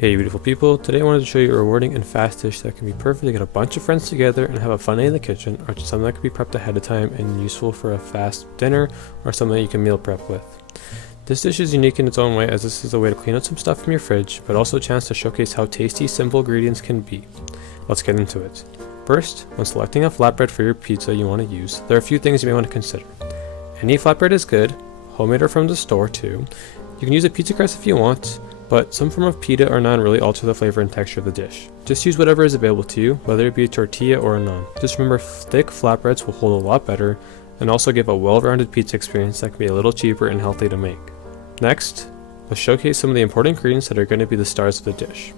Hey beautiful people, today I wanted to show you a rewarding and fast dish that can be perfect to get a bunch of friends together and have a fun day in the kitchen, or just something that can be prepped ahead of time and useful for a fast dinner or something that you can meal prep with. This dish is unique in its own way, as this is a way to clean out some stuff from your fridge, but also a chance to showcase how tasty simple ingredients can be. Let's get into it. First, when selecting a flatbread for your pizza you want to use, there are a few things you may want to consider. Any flatbread is good, homemade or from the store too. You can use a pizza crust if you want, but some form of pita or naan really alter the flavor and texture of the dish. Just use whatever is available to you, whether it be a tortilla or a naan. Just remember, thick flatbreads will hold a lot better and also give a well-rounded pizza experience that can be a little cheaper and healthy to make. Next, let's showcase some of the important ingredients that are going to be the stars of the dish.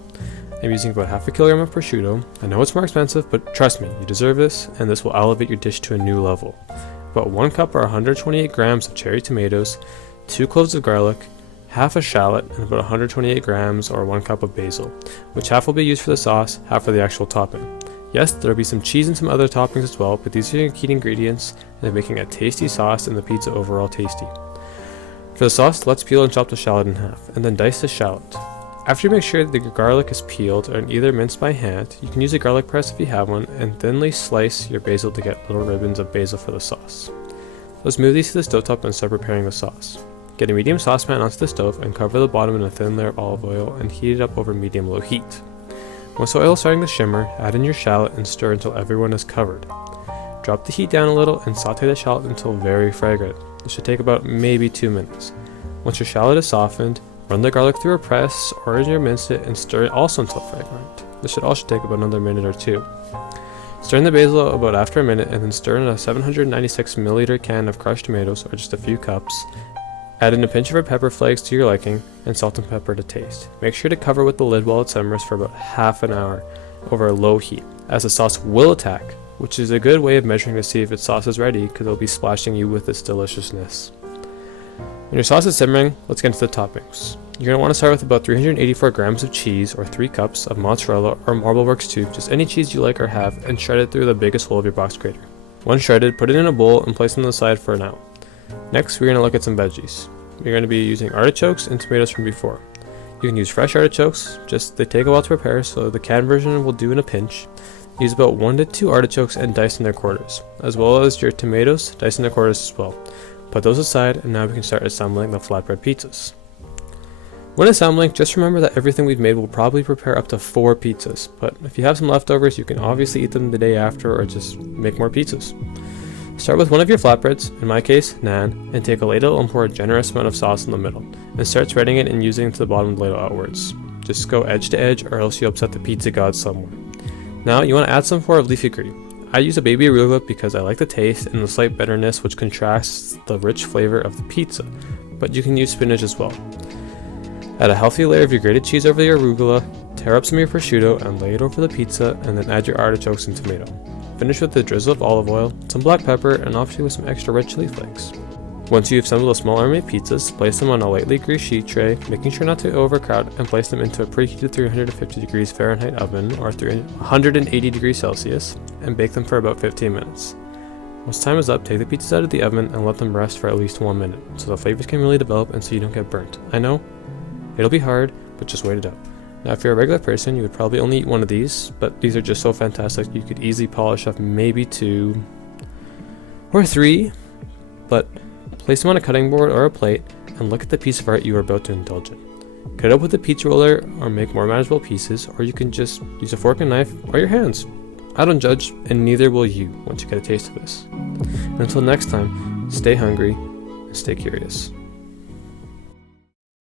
I'm using about half a kilogram of prosciutto. I know it's more expensive, but trust me, you deserve this, and this will elevate your dish to a new level. About 1 cup or 128 grams of cherry tomatoes, 2 cloves of garlic, half a shallot, and about 128 grams or 1 cup of basil, which half will be used for the sauce, half for the actual topping. Yes, there will be some cheese and some other toppings as well, but these are your key ingredients and they're making a tasty sauce and the pizza overall tasty. For the sauce, let's peel and chop the shallot in half, and then dice the shallot. After you make sure that the garlic is peeled and either minced by hand, you can use a garlic press if you have one, and thinly slice your basil to get little ribbons of basil for the sauce. Let's move these to the stovetop and start preparing the sauce. Get a medium saucepan onto the stove and cover the bottom in a thin layer of olive oil and heat it up over medium-low heat. Once the oil is starting to shimmer, add in your shallot and stir until everyone is covered. Drop the heat down a little and saute the shallot until very fragrant. This should take about maybe 2 minutes. Once your shallot is softened, run the garlic through a press or as you mince it and stir it also until fragrant. This should also take about another minute or two. Stir in the basil about after a minute and then stir in a 796 milliliter can of crushed tomatoes, or just a few cups. Add in a pinch of red pepper flakes to your liking and salt and pepper to taste. Make sure to cover with the lid while it simmers for about half an hour over a low heat, as the sauce will attack, which is a good way of measuring to see if its sauce is ready, because it'll be splashing you with its deliciousness. When your sauce is simmering, let's get into the toppings. You're going to want to start with about 384 grams of cheese, or 3 cups of mozzarella or Marbleworks tube, just any cheese you like or have, and shred it through the biggest hole of your box grater. Once shredded, put it in a bowl and place it on the side for now. Next, we're going to look at some veggies. We're going to be using artichokes and tomatoes from before. You can use fresh artichokes, just they take a while to prepare, so the canned version will do in a pinch. Use about 1 to 2 artichokes and dice in their quarters, as well as your tomatoes, dice in their quarters as well. Put those aside, and now we can start assembling the flatbread pizzas. When assembling, just remember that everything we've made will probably prepare up to 4 pizzas, but if you have some leftovers, you can obviously eat them the day after or just make more pizzas. Start with one of your flatbreads, in my case, naan, and take a ladle and pour a generous amount of sauce in the middle, and start spreading it and using it to the bottom of the ladle outwards. Just go edge to edge, or else you'll upset the pizza gods somewhere. Now, you want to add some form of leafy green. I use a baby arugula because I like the taste and the slight bitterness which contrasts the rich flavor of the pizza, but you can use spinach as well. Add a healthy layer of your grated cheese over the arugula, tear up some of your prosciutto and lay it over the pizza, and then add your artichokes and tomato. Finish with a drizzle of olive oil, some black pepper, and obviously with some extra red chili flakes. Once you've assembled a small army of pizzas, place them on a lightly greased sheet tray, making sure not to overcrowd, and place them into a preheated 350 degrees Fahrenheit oven, or 180 degrees Celsius, and bake them for about 15 minutes. Once time is up, take the pizzas out of the oven and let them rest for at least 1 minute, so the flavors can really develop and so you don't get burnt. I know, it'll be hard, but just wait it out. Now, if you're a regular person, you would probably only eat one of these, but these are just so fantastic you could easily polish off maybe 2 or 3, but place them on a cutting board or a plate and look at the piece of art you are about to indulge in. Cut it up with a pizza roller or make more manageable pieces, or you can just use a fork and knife or your hands. I don't judge, and neither will you once you get a taste of this. And until next time, stay hungry and stay curious.